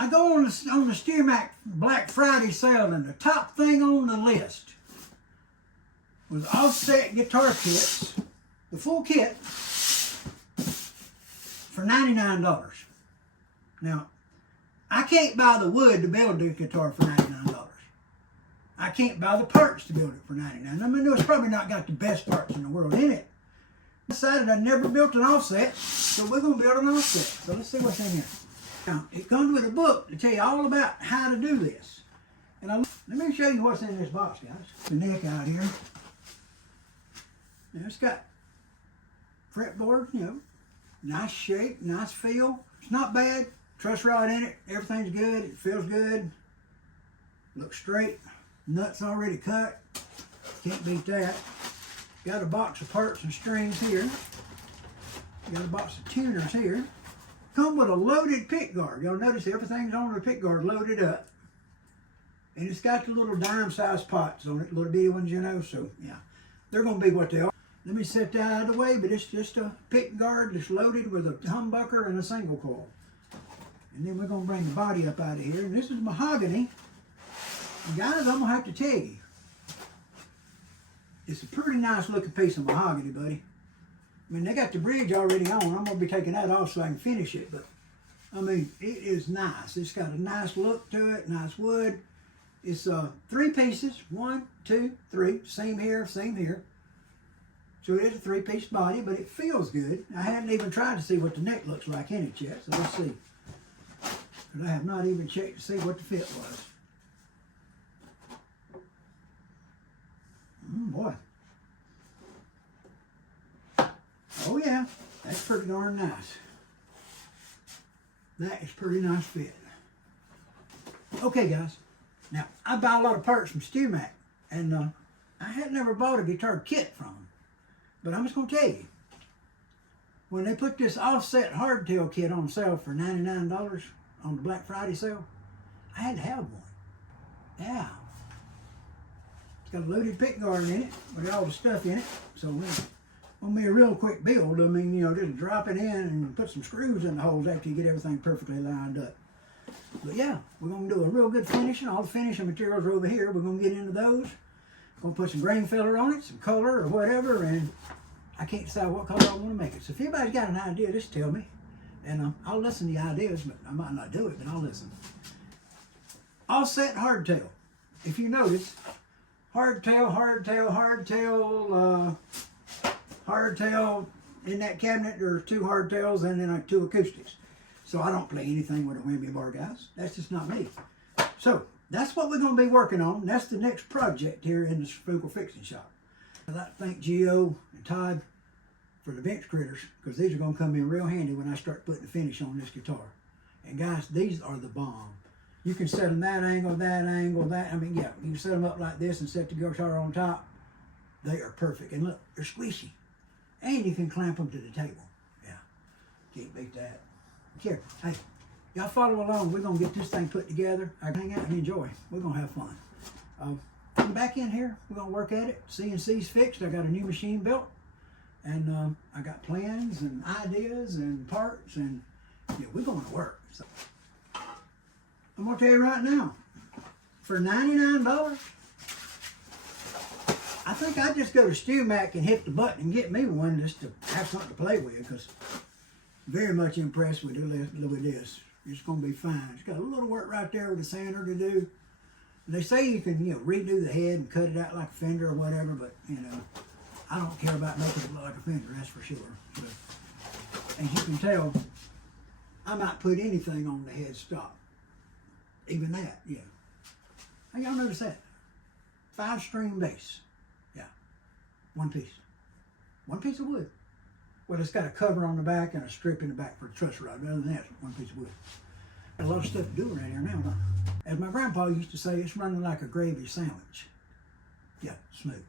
I go on the StewMac Black Friday sale, and the top thing on the list was offset guitar kits, the full kit, for $99. Now, I can't buy the wood to build the guitar for $99. I can't buy the parts to build it for $99. I mean, it's probably not got the best parts in the world in it. I decided I never built an offset, so we're going to build an offset. So let's see what's in here. Now, it comes with a book to tell you all about how to do this. And let me show you what's in this box, guys. The neck out here. Now, it's got fretboard, you know, nice shape, nice feel. It's not bad. Truss rod in it. Everything's good. It feels good. Looks straight. Nuts already cut. Can't beat that. Got a box of parts and strings here. Got a box of tuners here. Come with a loaded pick guard. Y'all notice everything's on the pick guard loaded up. And it's got the little dime-sized pots on it, little bitty ones, you know. So, yeah, they're going to be what they are. Let me set that out of the way, but it's just a pick guard that's loaded with a humbucker and a single coil. And then we're going to bring the body up out of here. And this is mahogany. And guys, I'm going to have to tell you, it's a pretty nice looking piece of mahogany, buddy. I mean, they got the bridge already on. I'm going to be taking that off so I can finish it. But, I mean, it is nice. It's got a nice look to it, nice wood. It's 3 pieces. 1, 2, 3. Same here, same here. So it is a 3-piece body, but it feels good. I haven't even tried to see what the neck looks like in it yet, so let's see. But I have not even checked to see what the fit was. Boy. Oh yeah, that's pretty darn nice. That is pretty nice fit. Okay guys, now I buy a lot of parts from StewMac, and I had never bought a guitar kit from them. But I'm just going to tell you, when they put this Offset Hardtail kit on sale for $99 on the Black Friday sale, I had to have one. Yeah. It's got a loaded pick guard in it with all the stuff in it. So it's going to be a real quick build. I mean, you know, just drop it in and put some screws in the holes after you get everything perfectly lined up. But yeah, we're going to do a real good finishing. All the finishing materials are over here. We're going to get into those. Going to put some grain filler on it, some color or whatever, and I can't decide what color I want to make it. So if anybody's got an idea, just tell me. And I'll listen to the ideas, but I might not do it, but I'll listen. Offset hardtail. If you notice, hardtail in that cabinet. There's 2 hardtails and then 2 acoustics. So I don't play anything with a whammy bar, guys. That's just not me. So that's what we're going to be working on. That's the next project here in the Spookle Fixing Shop. I'd like to thank Gio and Todd for the bench critters, because these are going to come in real handy when I start putting the finish on this guitar. And guys, these are the bomb. You can set them that angle, that. I mean, yeah, you can set them up like this and set the guitar on top. They are perfect. And look, they're squishy. And you can clamp them to the table. Yeah, can't beat that. Here, hey, y'all follow along. We're going to get this thing put together. I can hang out and enjoy. We're going to have fun. Come back in here. We're going to work at it. CNC's fixed. I got a new machine built. And I got plans and ideas and parts. And yeah, we're going to work. So, I'm going to tell you right now, for $99, I think I'd just go to StewMac and hit the button and get me one just to have something to play with, because very much impressed with this. It's going to be fine. It's got a little work right there with the sander to do. They say you can, you know, redo the head and cut it out like a fender or whatever, but, you know, I don't care about making it look like a fender, that's for sure. But as you can tell, I might put anything on the head stop. Even that, yeah. How y'all notice that? 5-string bass. Yeah. 1 piece. 1 piece of wood. Well, it's got a cover on the back and a strip in the back for the truss rod. Other than that, it's 1 piece of wood. Got a lot of stuff to do around here now, huh? As my grandpa used to say, it's running like a gravy sandwich. Yeah, smooth.